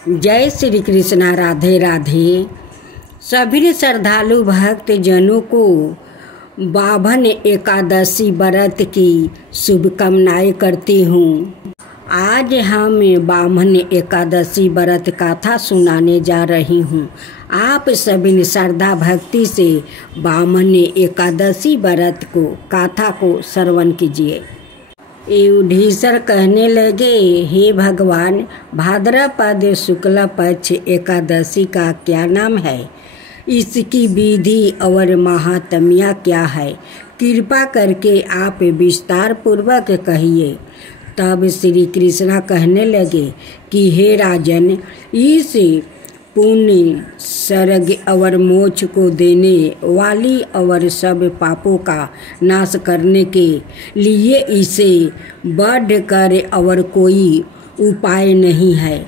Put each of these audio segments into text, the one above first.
जय श्री कृष्णा। राधे राधे। सभी श्रद्धालु भक्त जनों को बाभन एकादशी व्रत की शुभकामनाएं करती हूँ। आज हम बाभन एकादशी व्रत कथा सुनाने जा रही हूँ। आप सभी श्रद्धा भक्ति से बाभन एकादशी व्रत को कथा को श्रवण कीजिए। युधिष्ठिर कहने लगे, हे भगवान, भाद्रपद शुक्ल पक्ष एकादशी का क्या नाम है? इसकी विधि और महात्म्य क्या है? कृपा करके आप विस्तार पूर्वक कहिए। तब श्री कृष्ण कहने लगे कि हे राजन, इस पुण्य स्वर्ग और मोक्ष को देने वाली और सब पापों का नाश करने के लिए इसे बढ़कर और कोई उपाय नहीं है।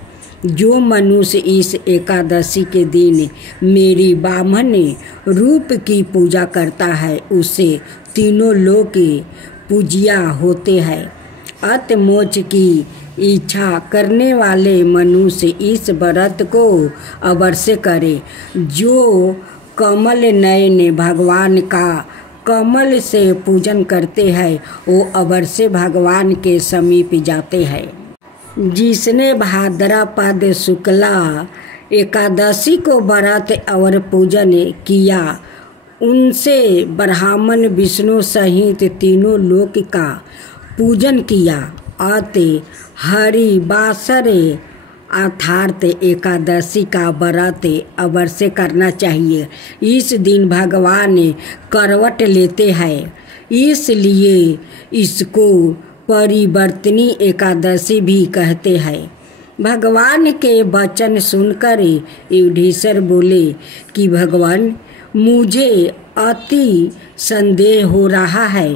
जो मनुष्य इस एकादशी के दिन मेरी बाभन रूप की पूजा करता है, उसे तीनों लोक पूज्य होते हैं। अत मोक्ष की इच्छा करने वाले मनुष्य इस व्रत को अवश्य करे। जो कमल नयन भगवान का कमल से पूजन करते हैं, वो अवश्य भगवान के समीप जाते हैं। जिसने भाद्रपद शुक्ला एकादशी को व्रत और पूजन किया, उनसे ब्राह्मण विष्णु सहित तीनों लोक का पूजन किया। अत हरि वासर अर्थात एकादशी का व्रत अवश्य करना चाहिए। इस दिन भगवान करवट लेते हैं, इसलिए इसको परिवर्तनी एकादशी भी कहते हैं। भगवान के वचन सुनकर युधिष्ठिर बोले कि भगवान, मुझे अति संदेह हो रहा है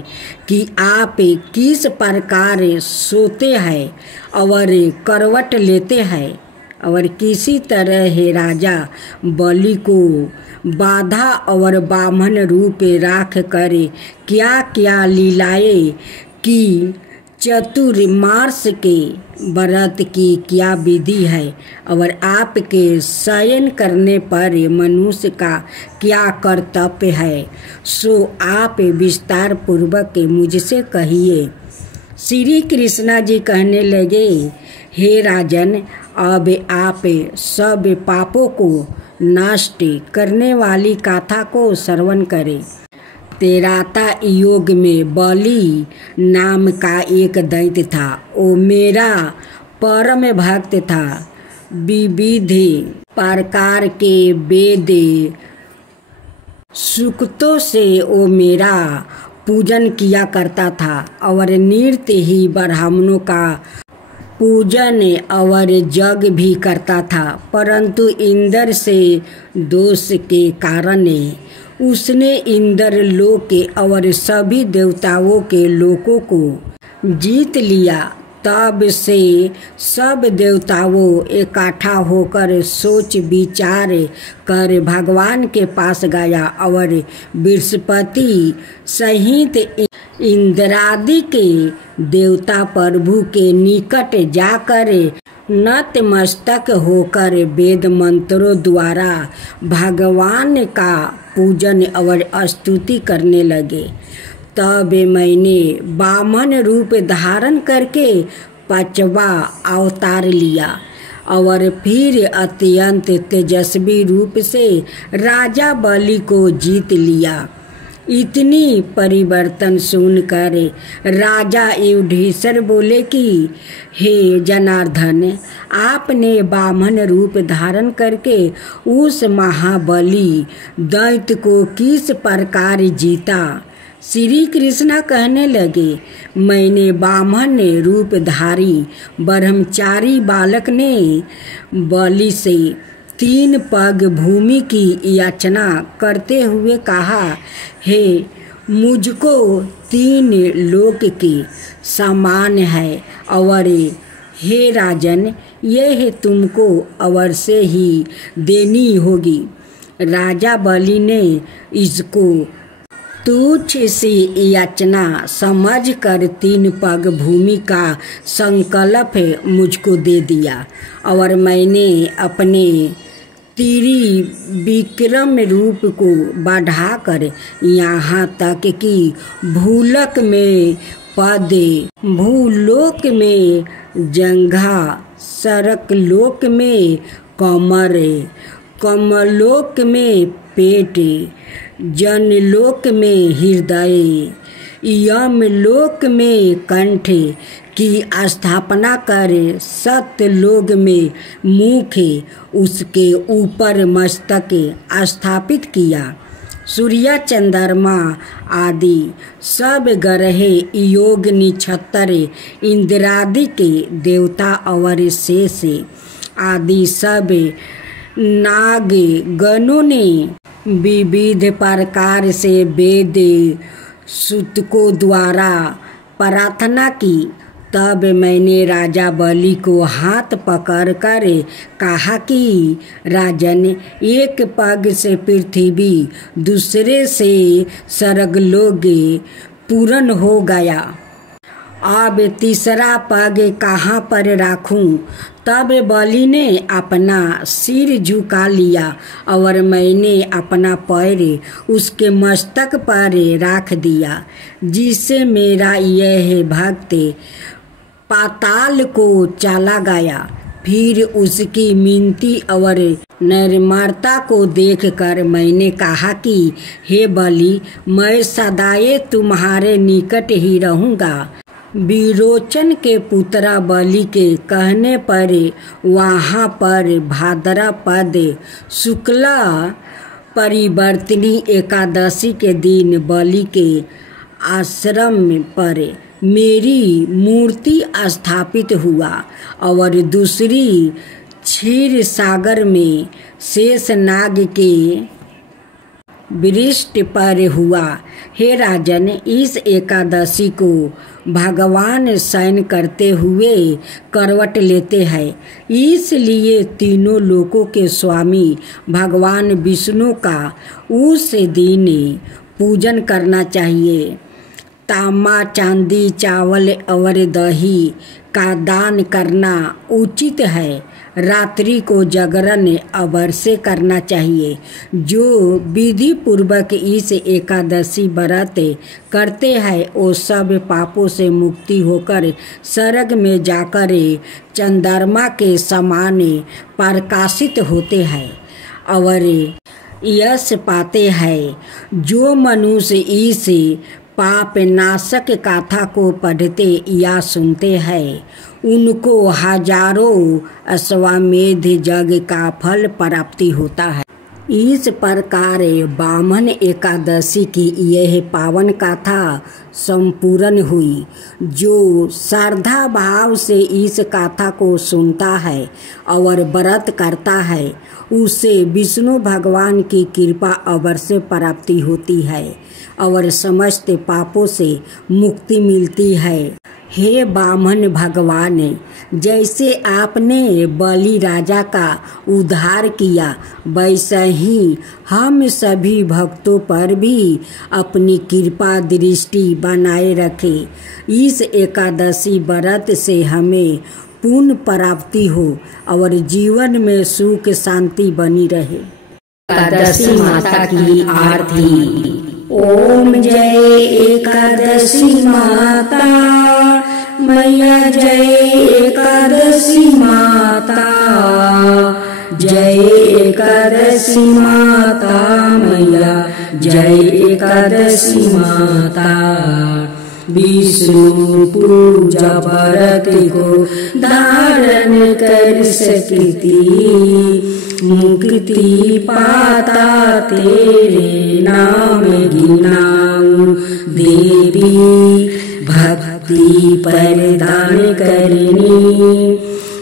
कि आप किस प्रकार सोते हैं और करवट लेते हैं, और किसी तरह हे राजा बलि को बाधा और बामन रूप राख कर क्या क्या लीलाएं की। चतुर्मास के व्रत की क्या विधि है, और आपके शयन करने पर मनुष्य का क्या कर्तव्य है, सो आप विस्तार पूर्वक मुझसे कहिए। श्री कृष्णा जी कहने लगे, हे राजन, अब आप सब पापों को नष्ट करने वाली कथा को श्रवण करें। त्रेता युग में बलि नाम का एक दैत्य था। वो मेरा परम भक्त था। विविध प्रकार के वेद सूक्तों से वो मेरा पूजन किया करता था और नृत्य ही ब्राह्मणों का पूजन और यज्ञ भी करता था। परंतु इंद्र से दोष के कारण उसने इंद्र लोक के और सभी देवताओं के लोकों को जीत लिया। तब से सब देवताओं इकट्ठा होकर सोच विचार कर भगवान के पास गया और बृहस्पति सहित इंद्रादि के देवता प्रभु के निकट जाकर नतमस्तक होकर वेद मंत्रों द्वारा भगवान का पूजन और स्तुति करने लगे। तब मैंने बामन रूप धारण करके 5वां अवतार लिया और फिर अत्यंत तेजस्वी रूप से राजा बलि को जीत लिया। इतनी परिवर्तन सुनकर राजा युधिष्ठिर बोले कि हे जनार्दन, आपने बामन रूप धारण करके उस महाबली दैत्य को किस प्रकार जीता? श्री कृष्ण कहने लगे, मैंने बामन रूपधारी ब्रह्मचारी बालक ने बलि से 3 पग भूमि की याचना करते हुए कहा, हे, मुझको 3 लोक के समान है, और हे राजन, यह तुमको अवश्य ही देनी होगी। राजा बलि ने इसको तुच्छ सी याचना समझ कर 3 पग भूमि का संकल्प मुझको दे दिया और मैंने अपने त्रिविक्रम रूप को बढ़ाकर यहाँ तक कि भूलोक में पद, भूलोक में जंघा, सरकलोक में कमर, कमलोक में पेट, जनलोक में हृदय, यमलोक में कंठ की स्थापना कर सत्यलोक में मुख, उसके ऊपर मस्तक स्थापित किया। सूर्य, चंद्रमा आदि सब ग्रह, योग निक्षत्र, इंद्रादि के देवता और शेष आदि सब नाग गणों ने विविध प्रकार से वेद सूतकों द्वारा प्रार्थना की। तब मैंने राजा बलि को हाथ पकड़कर कहा कि राजन, एक पग से पृथ्वी, दूसरे से स्वर्गलोक पूर्ण हो गया, अब तीसरा पग कहाँ पर रखूं? तब बलि ने अपना सिर झुका लिया और मैंने अपना पैर उसके मस्तक पर रख दिया, जिससे मेरा यह भक्त पाताल को चला गया। फिर उसकी मिनती और निर्ममता को देखकर मैंने कहा कि हे बलि, मैं सदाए तुम्हारे निकट ही रहूँगा। विरोचन के पुत्र बलि के कहने पर वहाँ पर भाद्रपद शुक्ला परिवर्तनी एकादशी के दिन बलि के आश्रम पर मेरी मूर्ति स्थापित हुआ और दूसरी क्षीर सागर में शेषनाग के वृष्ट पर हुआ। हे राजन, इस एकादशी को भगवान शयन करते हुए करवट लेते हैं, इसलिए तीनों लोकों के स्वामी भगवान विष्णु का उस दिन पूजन करना चाहिए। तांबा, चांदी, चावल और दही का दान करना उचित है। रात्रि को जागरण अवश्य करना चाहिए। जो विधि पूर्वक इस एकादशी व्रत करते हैं वो सब पापों से मुक्ति होकर स्वर्ग में जाकर चंद्रमा के समान प्रकाशित होते हैं और यश पाते हैं। जो मनुष्य इस पाप नाशक गाथा को पढ़ते या सुनते हैं, उनको हजारों अश्वमेध यज्ञ का फल प्राप्ति होता है। इस प्रकार वामन एकादशी की यह पावन गाथा संपूर्ण हुई। जो श्रद्धा भाव से इस गाथा को सुनता है और व्रत करता है, उसे विष्णु भगवान की कृपा अवश्य प्राप्ति होती है और समस्त पापों से मुक्ति मिलती है। हे वामन भगवान, जैसे आपने बलि राजा का उद्धार किया, वैसे ही हम सभी भक्तों पर भी अपनी कृपा दृष्टि बनाए रखे। इस एकादशी व्रत से हमें पुण्य प्राप्ति हो और जीवन में सुख शांति बनी रहे। एकादशी माता की आरती। ओम जय एकादशी माता मैया, जय एकादशी माता, जय एकादशी माता मैया, जय एकादशी माता। विष्णु पूजा व्रत को धारण कर सकती, मुक्ति पाता तेरे नाम गिनाऊं देवी। भक्ति प्रदान करनी,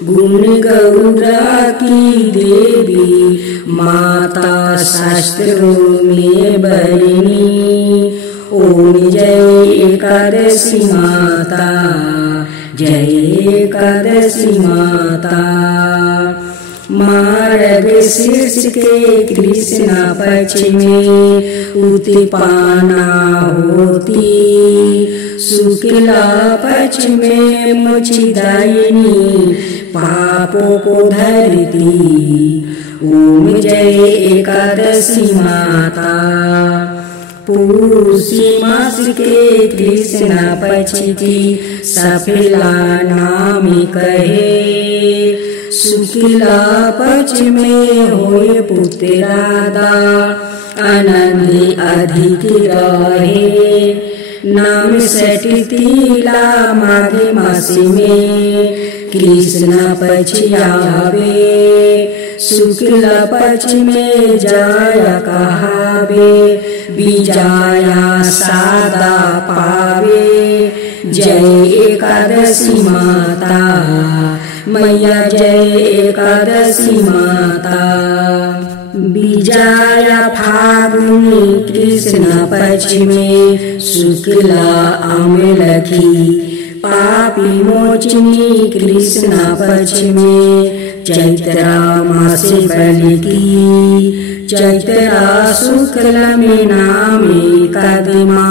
गुण गौरा की देवी, माता शास्त्रों में बरनी। ओम जय एकादशी माता, जय एकादशी माता। मार्ग शीर्ष के कृष्ण पक्ष में उत्पन्ना होती, शुक्ला पक्ष में मोक्षदायिनी पापों को धरती। ओम जय एकादशी माता। पूर्वी मास के कृष्ण पक्ष की सफला नाम कहे, शुक्ला पक्ष में होए पुत्र राधा आनंद अधिक रहे। नाम सटिला माघ मास में कृष्ण पक्ष आवे, शुक्ल पक्ष में जाया कहावे, विजया सादा पावे। जय एकादशी माता मैया, जय एकादशी माता। विजया फागुनी कृष्ण पक्ष में शुक्ला अमलखी, पापी मोचनी कृष्ण पक्ष में चैत्रा मास बल की। चैत्रा शुक्ल में नाम कदमा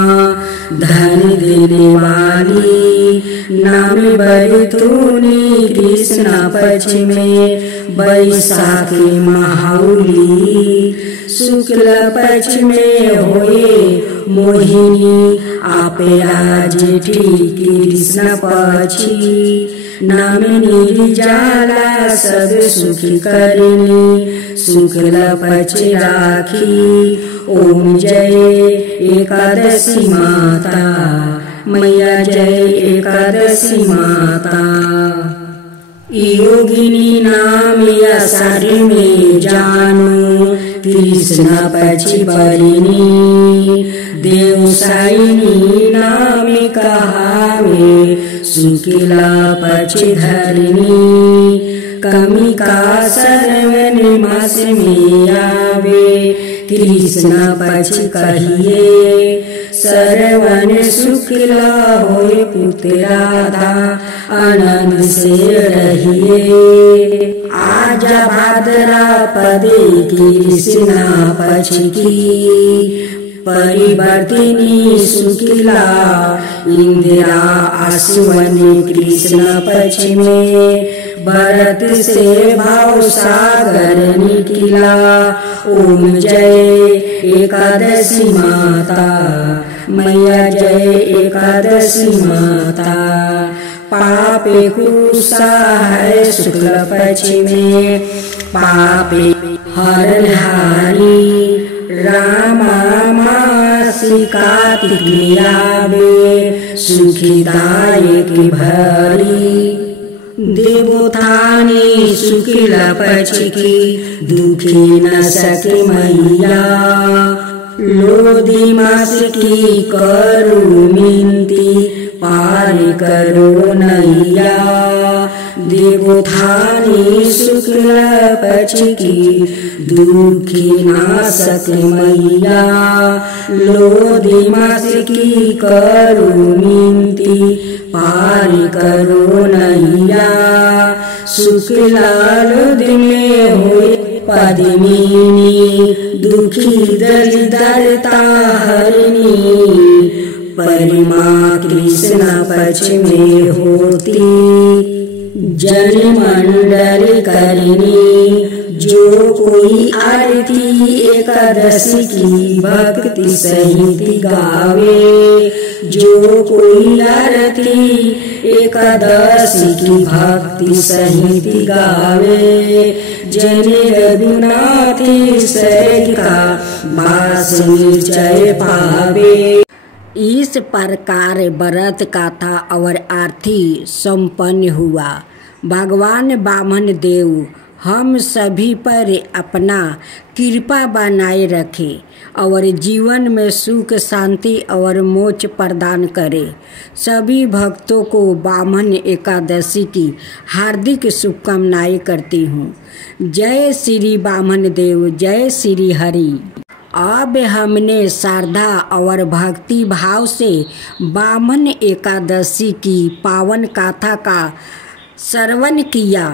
धन देने वाली, नाम बरतूनी कृष्ण पक्ष में बैसाखी महाउली। शुक्ल पक्ष में होए मोहिनी आपेरा जेठी कृष्ण पक्षी, नाम निर्जला सब सुखी करनी, शुक्ल पक्ष राखी। ओम जय एकादशी माता मैया, जय एकादशी माता। योगिनी नाम आषाढ़ में जानू, कृष्ण पक्ष बरनी। देवसायिनी नाम कहावे, शुक्ला पक्ष धरनी। कमी का श्रवण मास में आवे, कृष्ण पक्ष कहिए। श्रवण शुक्ला होए पुत्र राधा आनंद से रहिए। आजा भाद्रपदे कृष्ण पक्ष की, परिवर्तिनी शुक्ला इंदिरा आश्विन कृष्ण पक्ष में। भरत से भाव सागर निकला, ओम जय एकादशी माता मैया, जय एकादशी माता। पापे कुसा है शुक्ल पक्ष में, पापे हरहारी। रामा मासी कार्तिक आवे, सुखीदायक भरी। देवोत्थानी शुक्ल पक्ष की, दुखी न सके मैया। लोधी मास की करू मिनती, पार करो नैया। देवोत्थानी शुक्ल पक्ष की, दुखी न सके मैया। लोधी मास की करू मिनती, पार करो नैया। शुक्ला लोध में हुए पद्मिनी, दुखी दरिद्रता हरिणी। परिमा कृष्ण पक्ष में होती, जन मंडल करनी। जो कोई आरती एकादशी की भक्ति सहित गावे, जो कोई आरती एकादशी की भक्ति सहित गावे। जन रघुनाथ सर का वास निश्चय पावे। इस प्रकार व्रत कथा और आरती संपन्न हुआ। भगवान वामन देव हम सभी पर अपना कृपा बनाए रखे और जीवन में सुख शांति और मोक्ष प्रदान करे। सभी भक्तों को वामन एकादशी की हार्दिक शुभकामनाएं करती हूँ। जय श्री वामन देव, जय श्री हरि। अब हमने श्रद्धा और भक्ति भाव से वामन एकादशी की पावन गाथा का श्रवण किया।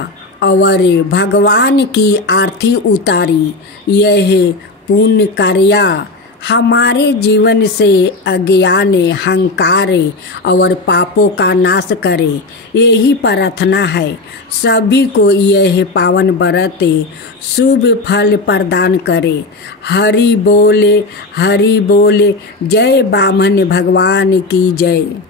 और भगवान की आरती उतारी। यह पुण्य कार्य हमारे जीवन से अज्ञान, अहंकार और पापों का नाश करे। यही प्रार्थना है। सभी को यह पावन व्रत शुभ फल प्रदान करे। हरि बोले, हरि बोले। जय बामन भगवान की जय।